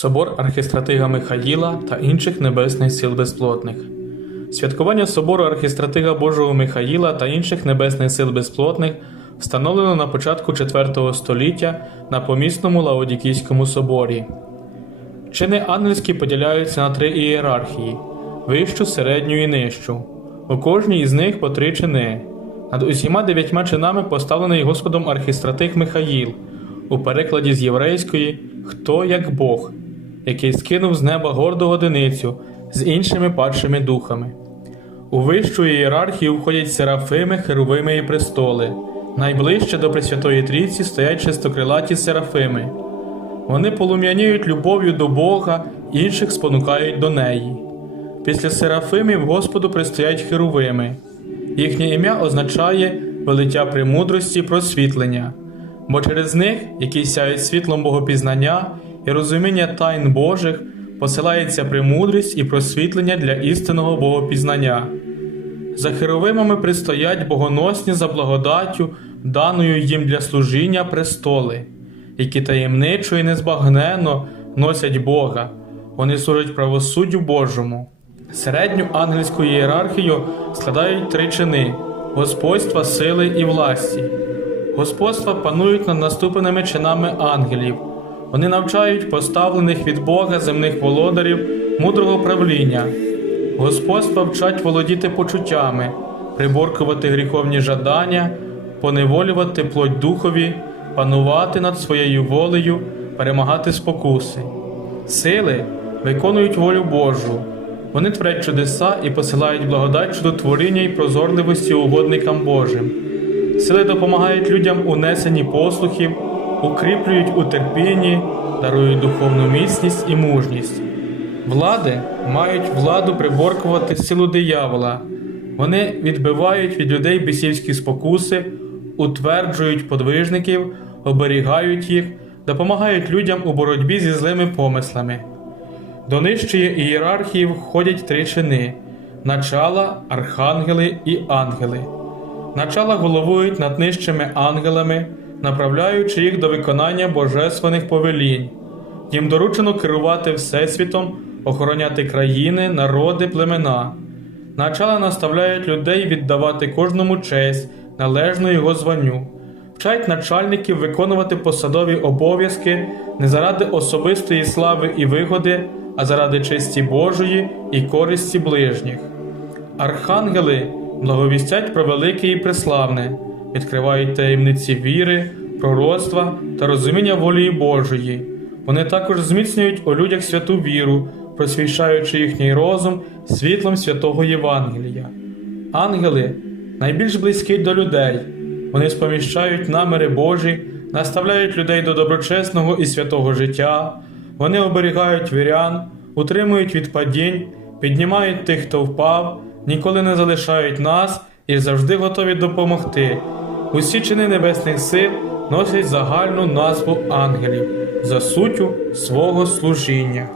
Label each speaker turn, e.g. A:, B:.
A: Собор архістратига Михаїла та інших небесних сил безплотних. Святкування собору архістратига Божого Михаїла та інших небесних сил безплотних встановлено на початку IV століття на помісному Лаодікійському соборі. Чини ангельські поділяються на три ієрархії вищу, середню і нижчу. У кожній із них по три чини. Над усіма дев'ятьма чинами поставлений Господом архістратиг Михаїл у перекладі з єврейської Хто як Бог, який скинув з неба горду одиницю з іншими падшими духами. У вищу ієрархію входять серафими, херовими і престоли. Найближче до Пресвятої Трійці стоять чистокрилаті серафими. Вони полум'яніють любов'ю до Бога, інших спонукають до неї. Після серафимів Господу пристоять херовими. Їхнє ім'я означає велиття премудрості просвітлення, бо через них, які сяють світлом богопізнання і розуміння тайн Божих, посилається премудрість і просвітлення для істинного богопізнання. За херовимами пристоять богоносні за благодаттю, даною їм для служіння престоли, які таємничо і незбагненно носять Бога, вони служать правосуддю Божому. Середню ангельську ієрархію складають три чини господства, сили і власті. Господства панують над наступними чинами ангелів. Вони навчають поставлених від Бога земних володарів мудрого правління. Господства вчать володіти почуттями, приборкувати гріховні жадання, поневолювати плоть духові, панувати над своєю волею, перемагати спокуси. Сили виконують волю Божу. Вони творять чудеса і посилають благодать щодо творіння і прозорливості угодникам Божим. Сили допомагають людям у несенні послухів, укріплюють у терпінні, дарують духовну міцність і мужність. Влади мають владу приборкувати силу диявола. Вони відбивають від людей бісівські спокуси, утверджують подвижників, оберігають їх, допомагають людям у боротьбі зі злими помислами. До нижчої ієрархії входять три чини начала, архангели і ангели. Начала головують над нижчими ангелами, направляючи їх до виконання божественних повелінь. Їм доручено керувати Всесвітом, охороняти країни, народи, племена. Начала наставляють людей віддавати кожному честь, належну його званню, вчать начальників виконувати посадові обов'язки не заради особистої слави і вигоди, а заради честі Божої і користі ближніх. Архангели благовістять про велике і преславне, відкривають таємниці віри, пророцтва та розуміння волі Божої. Вони також зміцнюють у людях святу віру, просвіщаючи їхній розум світлом святого Євангелія. Ангели найбільш близькі до людей. Вони споміщають наміри Божі, наставляють людей до доброчесного і святого життя. Вони оберігають вірян, утримують від падінь, піднімають тих, хто впав, ніколи не залишають нас і завжди готові допомогти. Усі чини небесних сил носять загальну назву ангелів за суттю свого служіння.